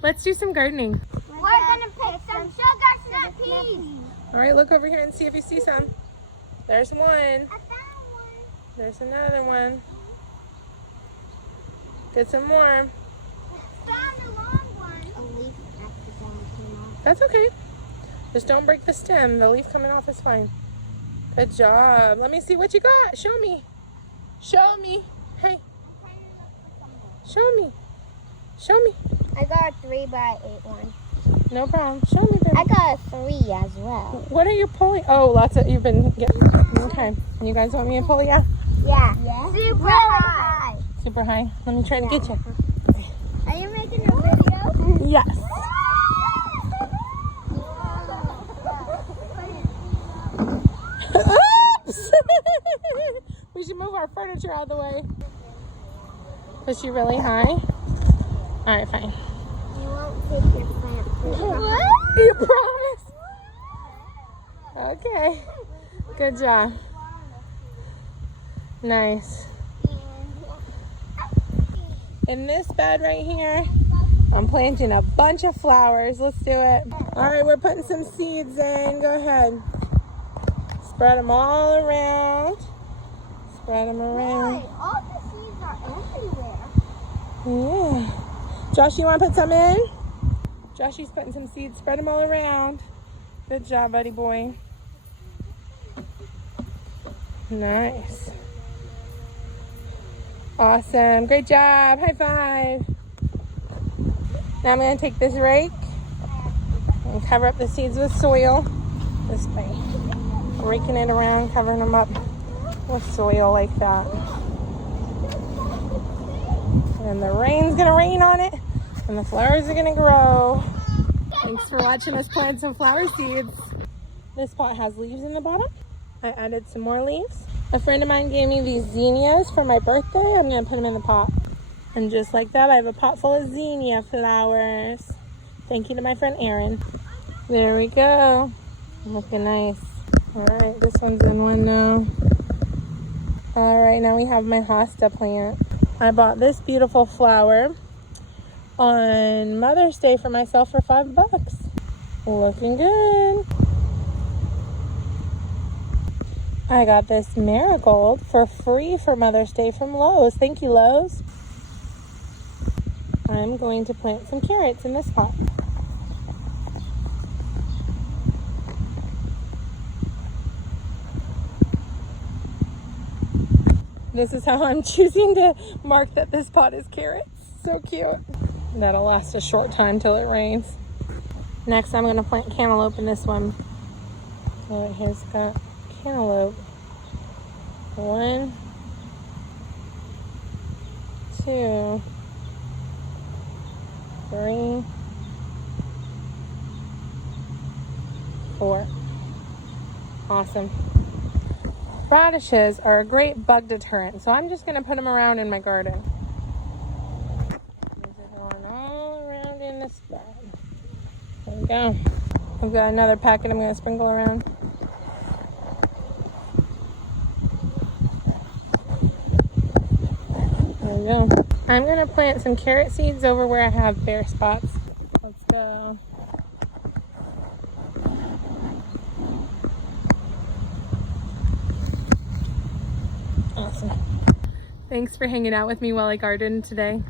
Let's do some gardening. We're gonna pick some sugar snap peas. All right, look over here and see if you see some. There's one. I found one. There's another one. Get some more. Found a long one. A leaf accidentally came off. That's okay. Just don't break the stem. The leaf coming off is fine. Good job. Let me see what you got. Show me. Show me. Hey. Show me. Show me. I got a 3x8 one. No problem. Show me, baby. I got a 3 as well. What are you pulling? Oh, lots of you've been getting. Okay. You guys want me to pull you? Yeah. Super high. Super high. Let me try to get you. Are you making a video? Yes. Oops! We should move our furniture out of the way. Is she really high? All right, fine. You won't take your plant. What? You promise? Okay. Good job. Nice. In this bed right here, I'm planting a bunch of flowers. Let's do it. All right, we're putting some seeds in. Go ahead. Spread them all around. Spread them around. Boy, all the seeds are everywhere. Yeah. Josh, you want to put some in? Joshy's putting some seeds. Spread them all around. Good job, buddy boy. Nice. Awesome. Great job. High five. Now I'm going to take this rake and cover up the seeds with soil. This way. Raking it around, covering them up with soil like that. And the rain's going to rain on it. And the flowers are going to grow. Thanks for watching us plant some flower seeds. This pot has leaves in the bottom. I added some more leaves. A friend of mine gave me these zinnias for my birthday. I'm going to put them in the pot. And just like that, I have a pot full of zinnia flowers. Thank you to my friend Erin. There we go. Looking nice. All right, this one's in one now. All right, now we have my hosta plant. I bought this beautiful flower on Mother's Day for myself for $5. Looking good. I got this marigold for free for Mother's Day from Lowe's. Thank you, Lowe's. I'm going to plant some carrots in this pot. This is how I'm choosing to mark that this pot is carrots. So cute. That'll last a short time till it rains. Next, I'm going to plant cantaloupe in this one. So here's got cantaloupe. 1, 2, 3, 4. Awesome. Radishes are a great bug deterrent, so I'm just going to put them around in my garden. These are going all around in this bed. There we go. I've got another packet I'm going to sprinkle around. There we go. I'm going to plant some carrot seeds over where I have bare spots. Let's go. Awesome. Thanks for hanging out with me while I gardened today.